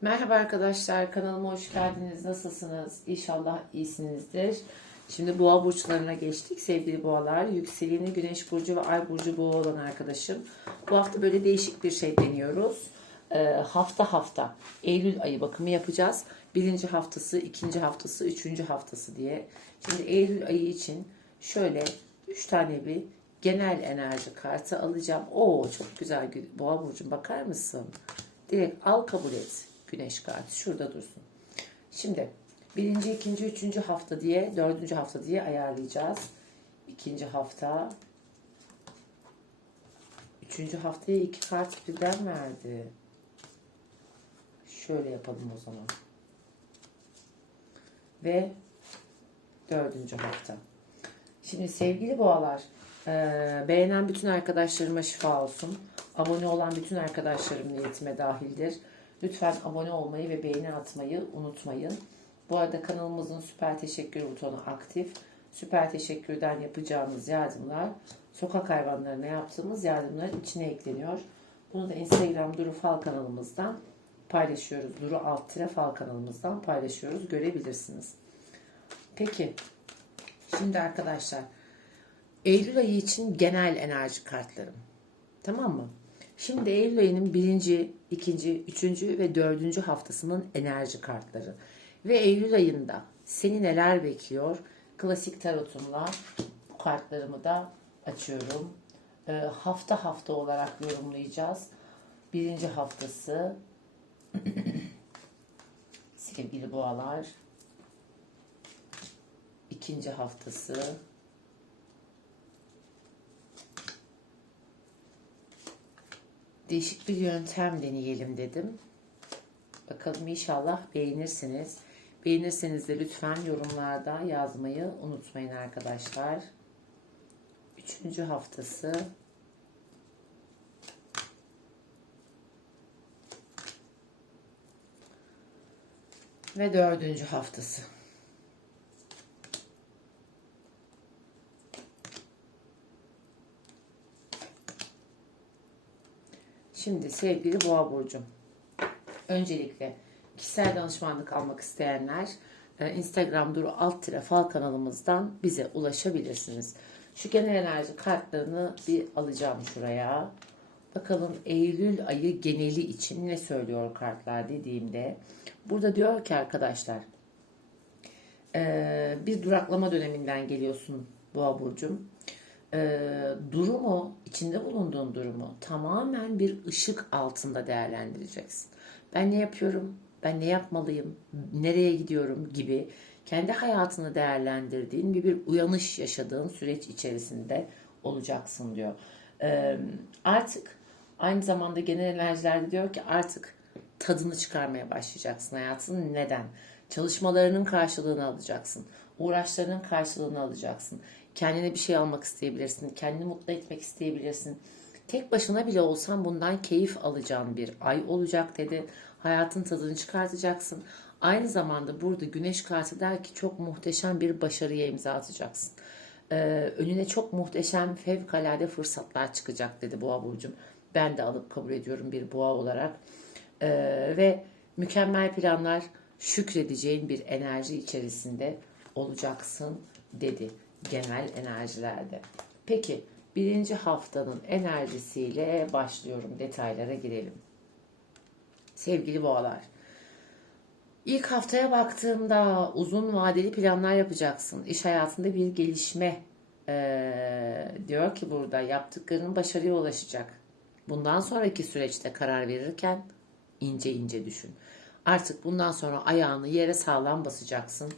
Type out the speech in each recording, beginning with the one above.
Merhaba arkadaşlar, kanalıma hoş geldiniz. Nasılsınız? İnşallah iyisinizdir. Şimdi boğa burçlarına geçtik. Sevgili boğalar, yükseleni güneş burcu ve ay burcu boğa olan arkadaşım. Bu hafta böyle değişik bir şey deniyoruz. Ee, hafta hafta Eylül ayı bakımı yapacağız. Birinci haftası, ikinci haftası, üçüncü haftası diye. Şimdi Eylül ayı için şöyle üç tane bir genel enerji kartı alacağım. Oo çok güzel boğa burcum bakar mısın? Direkt al kabul et. Güneş kartı şurada dursun. Şimdi birinci, ikinci, üçüncü hafta diye, dördüncü hafta diye ayarlayacağız. İkinci hafta. Üçüncü haftaya iki kart birden verdi. Şöyle yapalım o zaman. Ve dördüncü hafta. Şimdi sevgili boğalar, eee, beğenen bütün arkadaşlarıma şifa olsun. Abone olan bütün arkadaşlarım niyetime dahildir. Lütfen abone olmayı ve beğeni atmayı unutmayın. Bu arada kanalımızın süper teşekkür butonu aktif. Süper teşekkürden yapacağımız yardımlar sokak hayvanlarına yaptığımız yardımların içine ekleniyor. Bunu da Instagram Duru Fal kanalımızdan paylaşıyoruz. Duru alt fal kanalımızdan paylaşıyoruz. Görebilirsiniz. Peki. Şimdi arkadaşlar Eylül ayı için genel enerji kartlarım. Tamam mı? Şimdi Eylül ayının birinci, ikinci, üçüncü ve dördüncü haftasının enerji kartları. Ve Eylül ayında seni neler bekliyor? Klasik tarotumla bu kartlarımı da açıyorum. Ee, hafta hafta olarak yorumlayacağız. Birinci haftası sevgili boğalar. İkinci haftası değişik bir yöntem deneyelim dedim. Bakalım inşallah beğenirsiniz. Beğenirseniz de lütfen yorumlarda yazmayı unutmayın arkadaşlar. Üçüncü haftası. Ve dördüncü haftası. Şimdi sevgili Boğa Burcu'm. Öncelikle kişisel danışmanlık almak isteyenler e, Instagram Duru alt tire fal kanalımızdan bize ulaşabilirsiniz. Şu genel enerji kartlarını bir alacağım şuraya. Bakalım Eylül ayı geneli için ne söylüyor kartlar dediğimde. Burada diyor ki arkadaşlar e, bir duraklama döneminden geliyorsun Boğa Burcu'm e, durumu, içinde bulunduğun durumu tamamen bir ışık altında değerlendireceksin. Ben ne yapıyorum, ben ne yapmalıyım, nereye gidiyorum gibi kendi hayatını değerlendirdiğin bir, bir uyanış yaşadığın süreç içerisinde olacaksın diyor. E, artık aynı zamanda genel enerjilerde diyor ki artık tadını çıkarmaya başlayacaksın hayatının. Neden? Çalışmalarının karşılığını alacaksın. Uğraşlarının karşılığını alacaksın. Kendine bir şey almak isteyebilirsin. Kendini mutlu etmek isteyebilirsin. Tek başına bile olsan bundan keyif alacağın bir ay olacak dedi. Hayatın tadını çıkartacaksın. Aynı zamanda burada güneş kartı der ki çok muhteşem bir başarıya imza atacaksın. Ee, önüne çok muhteşem fevkalade fırsatlar çıkacak dedi Boğa Burcu'm. Ben de alıp kabul ediyorum bir boğa olarak. Ee, ve mükemmel planlar şükredeceğin bir enerji içerisinde olacaksın dedi genel enerjilerde. Peki birinci haftanın enerjisiyle başlıyorum. Detaylara girelim. Sevgili boğalar. İlk haftaya baktığımda uzun vadeli planlar yapacaksın. İş hayatında bir gelişme ee, diyor ki burada yaptıklarının başarıya ulaşacak. Bundan sonraki süreçte karar verirken ince ince düşün. Artık bundan sonra ayağını yere sağlam basacaksın.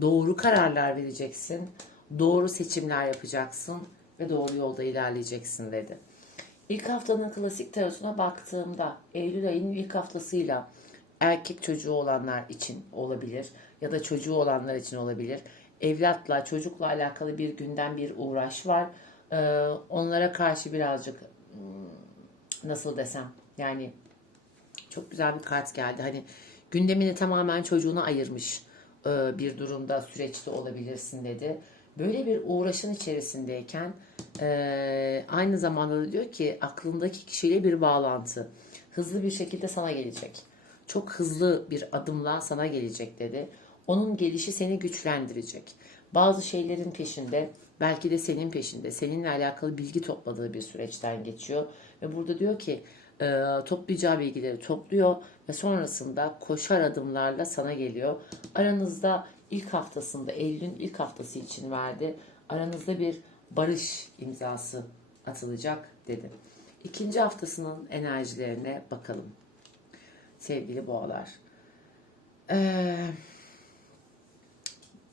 Doğru kararlar vereceksin. Doğru seçimler yapacaksın ve doğru yolda ilerleyeceksin dedi. İlk haftanın klasik tarotuna baktığımda Eylül ayının ilk haftasıyla erkek çocuğu olanlar için olabilir ya da çocuğu olanlar için olabilir. Evlatla, çocukla alakalı bir günden bir uğraş var. Ee, onlara karşı birazcık hmm, nasıl desem yani çok güzel bir kart geldi. Hani gündemini tamamen çocuğuna ayırmış e, bir durumda süreçte olabilirsin dedi. Böyle bir uğraşın içerisindeyken e, aynı zamanda da diyor ki aklındaki kişiyle bir bağlantı hızlı bir şekilde sana gelecek. çok hızlı bir adımla sana gelecek dedi. Onun gelişi seni güçlendirecek. Bazı şeylerin peşinde, belki de senin peşinde, seninle alakalı bilgi topladığı bir süreçten geçiyor. Ve burada diyor ki e, toplayacağı bilgileri topluyor ve sonrasında koşar adımlarla sana geliyor. Aranızda ilk haftasında, Eylül'ün ilk haftası için verdi. Aranızda bir barış imzası atılacak dedi. İkinci haftasının enerjilerine bakalım. Sevgili boğalar. Ee,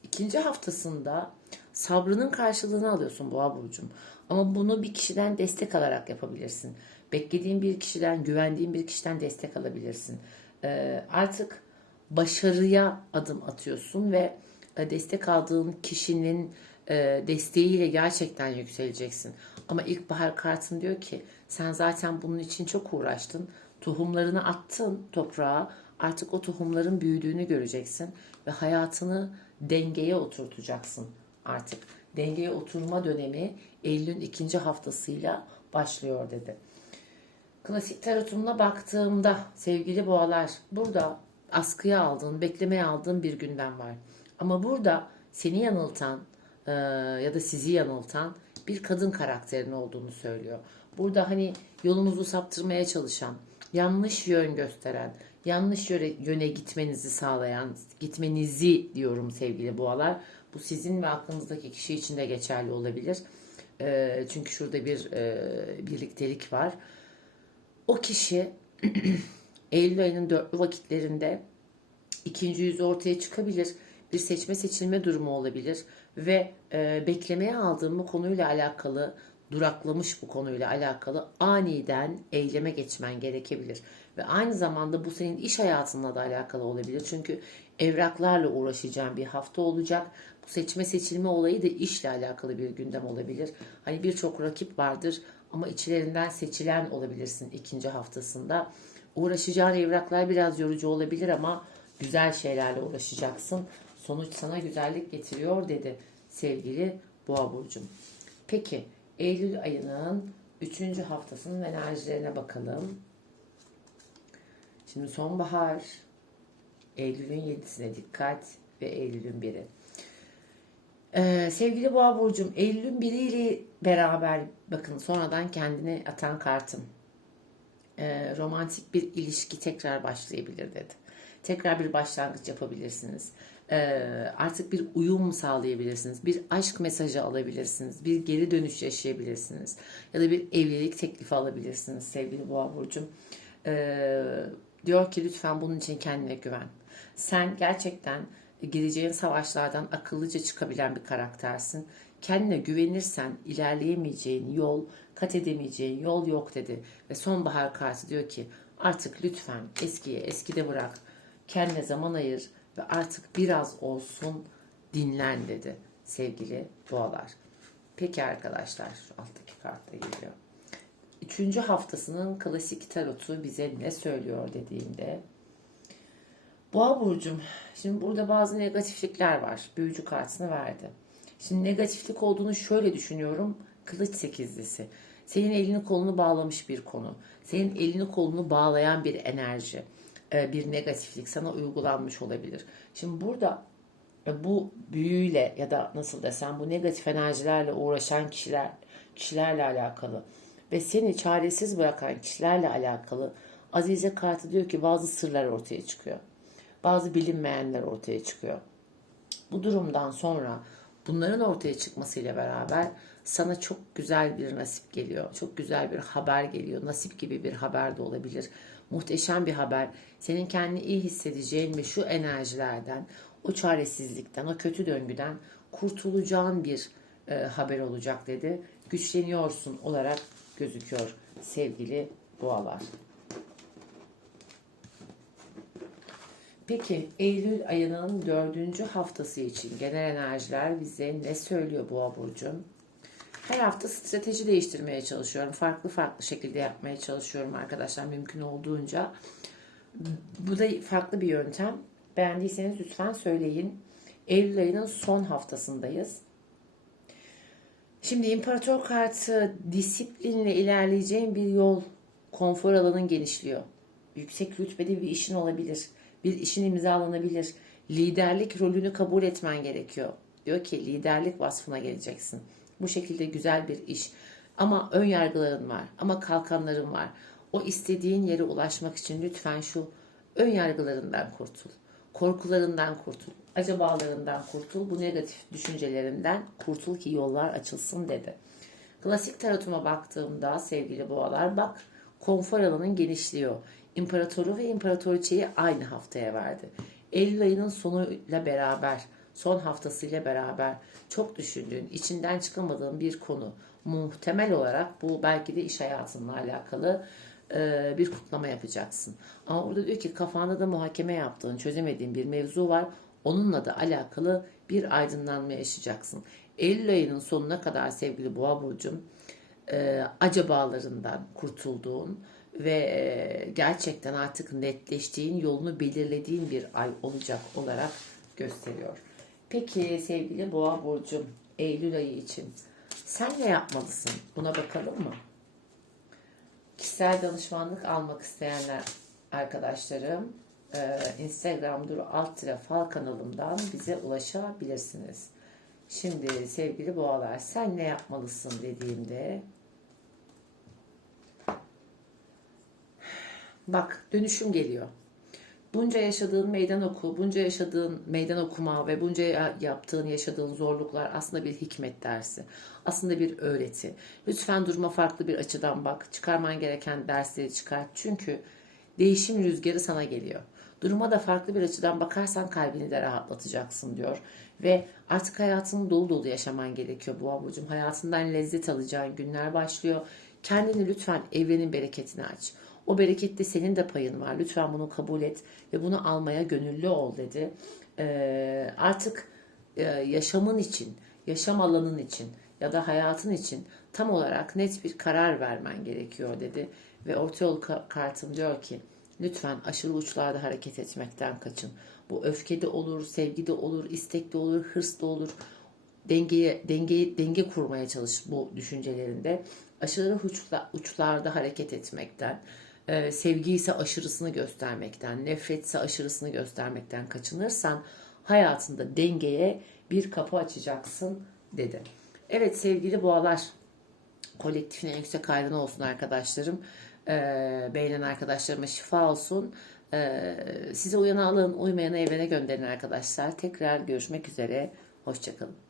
ikinci haftasında sabrının karşılığını alıyorsun boğa burcum. Ama bunu bir kişiden destek alarak yapabilirsin. Beklediğin bir kişiden, güvendiğin bir kişiden destek alabilirsin. Ee, artık başarıya adım atıyorsun ve e, destek aldığın kişinin e, desteğiyle gerçekten yükseleceksin. Ama ilkbahar kartın diyor ki sen zaten bunun için çok uğraştın. Tohumlarını attın toprağa. Artık o tohumların büyüdüğünü göreceksin ve hayatını dengeye oturtacaksın artık. Dengeye oturma dönemi Eylül'ün ikinci haftasıyla başlıyor dedi. Klasik tarotumla baktığımda sevgili boğalar burada askıya aldığın, beklemeye aldığın bir gündem var. Ama burada seni yanıltan e, ya da sizi yanıltan bir kadın karakterin olduğunu söylüyor. Burada hani yolunuzu saptırmaya çalışan, yanlış yön gösteren, yanlış yöne, yöne gitmenizi sağlayan, gitmenizi diyorum sevgili boğalar. Bu sizin ve aklınızdaki kişi için de geçerli olabilir. E, çünkü şurada bir e, birliktelik var. O kişi Eylül ayının dörtlü vakitlerinde ikinci yüzü ortaya çıkabilir. Bir seçme seçilme durumu olabilir ve e, beklemeye aldığım bu konuyla alakalı duraklamış bu konuyla alakalı aniden eyleme geçmen gerekebilir. Ve aynı zamanda bu senin iş hayatınla da alakalı olabilir. Çünkü evraklarla uğraşacağın bir hafta olacak. Bu seçme seçilme olayı da işle alakalı bir gündem olabilir. Hani birçok rakip vardır ama içlerinden seçilen olabilirsin ikinci haftasında. Uğraşacağın evraklar biraz yorucu olabilir ama güzel şeylerle uğraşacaksın. Sonuç sana güzellik getiriyor dedi sevgili Boğa burcum. Peki Eylül ayının 3. haftasının enerjilerine bakalım. Şimdi sonbahar, Eylül'ün 7'sine dikkat ve Eylül'ün 1'i. Ee, sevgili Boğa burcum, Eylül'ün 1'i ile beraber bakın sonradan kendini atan kartım. Ee, romantik bir ilişki tekrar başlayabilir dedi. Tekrar bir başlangıç yapabilirsiniz. Ee, artık bir uyum sağlayabilirsiniz. Bir aşk mesajı alabilirsiniz. Bir geri dönüş yaşayabilirsiniz. Ya da bir evlilik teklifi alabilirsiniz sevgili Boğa burcum. Ee, diyor ki lütfen bunun için kendine güven. Sen gerçekten gireceğin savaşlardan akıllıca çıkabilen bir karaktersin. Kendine güvenirsen ilerleyemeyeceğin yol, kat edemeyeceğin yol yok dedi. Ve sonbahar kartı diyor ki artık lütfen eskiye eskide bırak. Kendine zaman ayır ve artık biraz olsun dinlen dedi sevgili boğalar. Peki arkadaşlar şu alttaki kartta geliyor. Üçüncü haftasının klasik tarotu bize ne söylüyor dediğimde Boğa burcum. Şimdi burada bazı negatiflikler var. Büyücü kartını verdi. Şimdi negatiflik olduğunu şöyle düşünüyorum. Kılıç sekizlisi. Senin elini kolunu bağlamış bir konu. Senin elini kolunu bağlayan bir enerji. e, Bir negatiflik sana uygulanmış olabilir. Şimdi burada e, bu büyüyle ya da nasıl desem bu negatif enerjilerle uğraşan kişiler kişilerle alakalı ve seni çaresiz bırakan kişilerle alakalı Azize kartı diyor ki bazı sırlar ortaya çıkıyor. Bazı bilinmeyenler ortaya çıkıyor. Bu durumdan sonra bunların ortaya çıkmasıyla beraber sana çok güzel bir nasip geliyor. Çok güzel bir haber geliyor. Nasip gibi bir haber de olabilir. Muhteşem bir haber. Senin kendini iyi hissedeceğin ve şu enerjilerden, o çaresizlikten, o kötü döngüden kurtulacağın bir e, haber olacak dedi. Güçleniyorsun olarak gözüküyor sevgili boğalar. Peki Eylül ayının dördüncü haftası için genel enerjiler bize ne söylüyor Boğa Burcu? Her hafta strateji değiştirmeye çalışıyorum. Farklı farklı şekilde yapmaya çalışıyorum arkadaşlar mümkün olduğunca. Bu da farklı bir yöntem. Beğendiyseniz lütfen söyleyin. Eylül ayının son haftasındayız. Şimdi imparator kartı disiplinle ilerleyeceğin bir yol, konfor alanın genişliyor. yüksek rütbeli bir işin olabilir. Bir işin imzalanabilir. Liderlik rolünü kabul etmen gerekiyor. Diyor ki liderlik vasfına geleceksin. Bu şekilde güzel bir iş. Ama ön yargıların var. Ama kalkanların var. O istediğin yere ulaşmak için lütfen şu ön yargılarından kurtul. Korkularından kurtul. Acabalarından kurtul. Bu negatif düşüncelerinden kurtul ki yollar açılsın dedi. Klasik tarotuma baktığımda sevgili boğalar bak konfor alanın genişliyor. İmparatoru ve imparatoriçeyi aynı haftaya verdi. Eylül ayının sonuyla beraber, son haftasıyla beraber çok düşündüğün, içinden çıkamadığın bir konu. Muhtemel olarak bu belki de iş hayatınla alakalı bir kutlama yapacaksın. Ama orada diyor ki kafanda da muhakeme yaptığın, çözemediğin bir mevzu var. Onunla da alakalı bir aydınlanma yaşayacaksın. Eylül ayının sonuna kadar sevgili Boğa burcum acabalarından kurtulduğun ve gerçekten artık netleştiğin, yolunu belirlediğin bir ay olacak olarak gösteriyor. Peki sevgili Boğa burcum Eylül ayı için sen ne yapmalısın? Buna bakalım mı? Kişisel danışmanlık almak isteyenler arkadaşlarım e, Instagram Duru alt fal kanalımdan bize ulaşabilirsiniz. Şimdi sevgili boğalar sen ne yapmalısın dediğimde bak dönüşüm geliyor. Bunca yaşadığın meydan oku, bunca yaşadığın meydan okuma ve bunca ya- yaptığın, yaşadığın zorluklar aslında bir hikmet dersi. Aslında bir öğreti. Lütfen duruma farklı bir açıdan bak. Çıkarman gereken dersleri çıkart. Çünkü değişim rüzgarı sana geliyor. Duruma da farklı bir açıdan bakarsan kalbini de rahatlatacaksın diyor. Ve artık hayatını dolu dolu yaşaman gerekiyor bu abucum. Hayatından lezzet alacağın günler başlıyor. Kendini lütfen evrenin bereketine aç. O berekette senin de payın var. Lütfen bunu kabul et ve bunu almaya gönüllü ol dedi. Ee, artık e, yaşamın için, yaşam alanın için ya da hayatın için tam olarak net bir karar vermen gerekiyor dedi. Ve orta yol ka- kartım diyor ki lütfen aşırı uçlarda hareket etmekten kaçın. Bu öfke de olur, sevgi de olur, istek de olur, hırs da olur dengeye dengeyi denge kurmaya çalış bu düşüncelerinde. Aşırı uçla, uçlarda hareket etmekten, e, sevgi ise aşırısını göstermekten, nefret ise aşırısını göstermekten kaçınırsan hayatında dengeye bir kapı açacaksın dedi. Evet sevgili boğalar, kolektifin en yüksek hayrına olsun arkadaşlarım. Ee, beğenen arkadaşlarıma şifa olsun. Ee, size uyanı alın, uymayanı evrene gönderin arkadaşlar. Tekrar görüşmek üzere. Hoşçakalın.